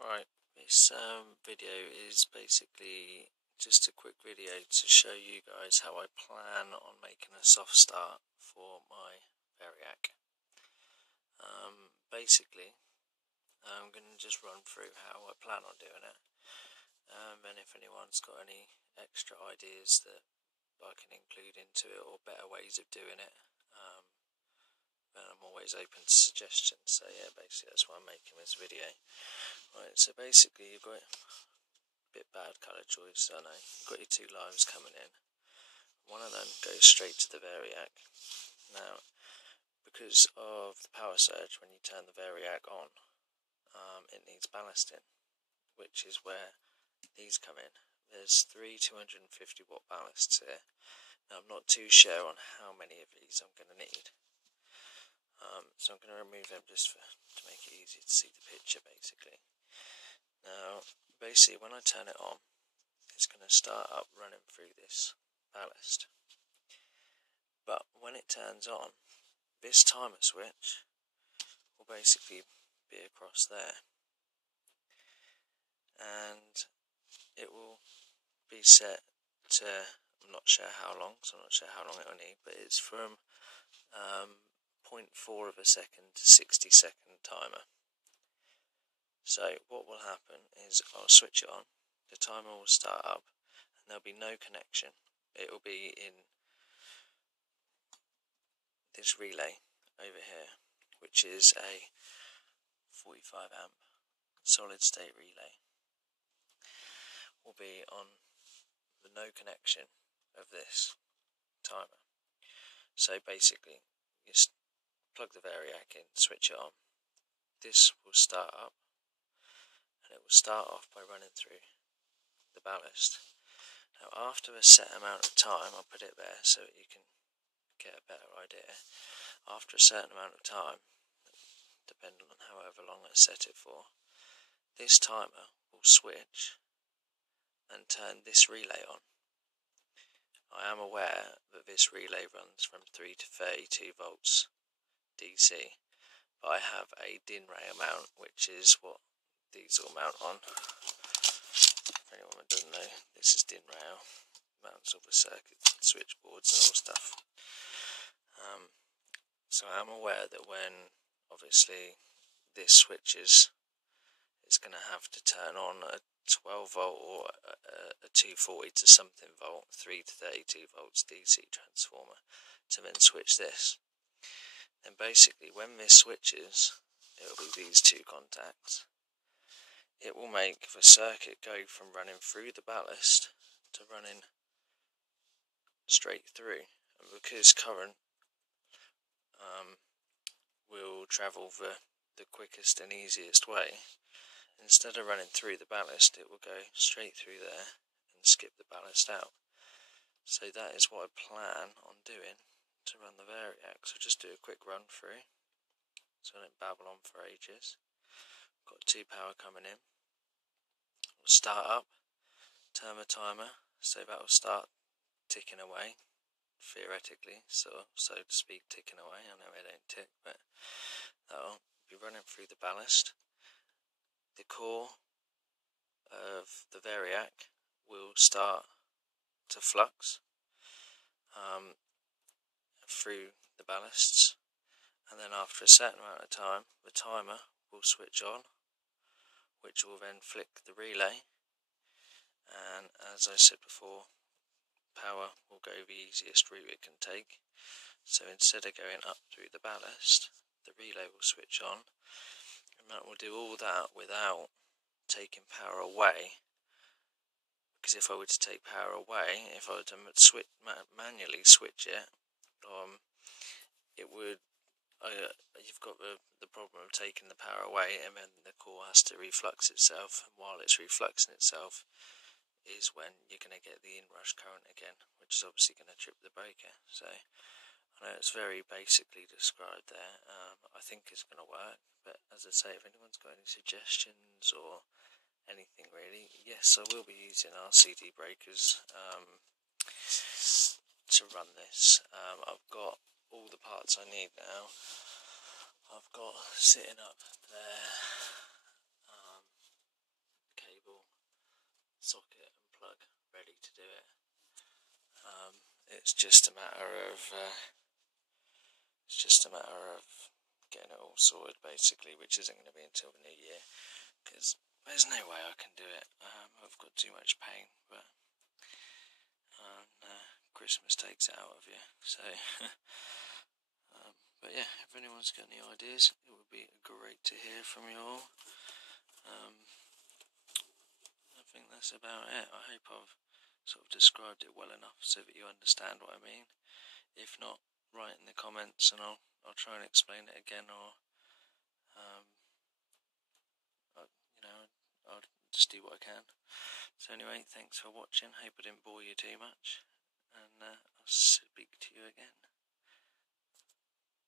Right, this video is basically just a quick video to show you guys how I plan on making a soft start for my Variac. Basically, I'm going to just run through how I plan on doing it, and if anyone's got any extra ideas that I can include into it or better ways of doing it, then I'm always open to suggestions. So yeah, basically that's why I'm making this video. Right, so basically you've got a bit bad colour choice, I know. You've got your two lines coming in. One of them goes straight to the Variac. Now, because of the power surge when you turn the Variac on, it needs ballasting, which is where these come in. There's three 250 watt ballasts here. Now I'm not too sure on how many of these I'm going to need. So I'm going to remove them just to make it easier to see the picture basically. Now, basically when I turn it on, it's going to start up running through this ballast. But when it turns on, this timer switch will basically be across there. And it will be set to, I'm not sure how long, so I'm not sure how long it will need, but it's from 0.4 of a second to 60-second timer. So what will happen is I'll switch it on, the timer will start up, and there'll be no connection. It will be in this relay over here, which is a 45 amp solid state relay. Will be on the no connection of this timer. So basically, you plug the Variac in, switch it on. This will start up, and it will start off by running through the ballast. Now, after a set amount of time, I'll put it there so that you can get a better idea. After a certain amount of time, depending on however long I set it for, this timer will switch and turn this relay on. I am aware that this relay runs from 3 to 32 volts DC, but I have a DIN rail mount, which is what these all mount on. For anyone that doesn't know, this is DIN rail, mounts all the circuit switchboards and all stuff. So I am aware that when obviously this switches, it's going to have to turn on a 12 volt or a 240 to something volt, 3 to 32 volts DC transformer to then switch this. Then basically when this switches, it will be these two contacts. It will make the circuit go from running through the ballast to running straight through, and because current will travel the quickest and easiest way, instead of running through the ballast, it will go straight through there and skip the ballast out. So that is what I plan on doing to run the Variac. So just do a quick run through, so I don't babble on for ages. Got 2 power coming in. We'll start up, turn the timer, so that will start ticking away, theoretically, so to speak, ticking away. I know it don't tick, but that'll be running through the ballast. The core of the Variac will start to flux through the ballasts, and then after a certain amount of time, the timer will switch on, which will then flick the relay, and as I said before, power will go the easiest route it can take. So instead of going up through the ballast, the relay will switch on, and that will do all that without taking power away. Because if I were to take power away, if I were to manually switch it, it would. You've got the problem of taking the power away, and then the core has to reflux itself. And while it's refluxing itself, is when you're going to get the inrush current again, which is obviously going to trip the breaker. So I know it's very basically described there. I think it's going to work, but as I say, if anyone's got any suggestions or anything really, yes, I will be using RCD breakers to run this. I've got all the parts I need now. I've got sitting up there it's just a matter of getting it all sorted, basically, which isn't going to be until the new year, because there's no way I can do it. I've got too much pain, but Christmas takes it out of you. So, but yeah, if anyone's got any ideas, it would be great to hear from you all. I think that's about it. I hope I've sort of described it well enough so that you understand what I mean. If not, write in the comments and I'll try and explain it again, or I'll just do what I can. So anyway, thanks for watching. Hope I didn't bore you too much, and I'll speak to you again.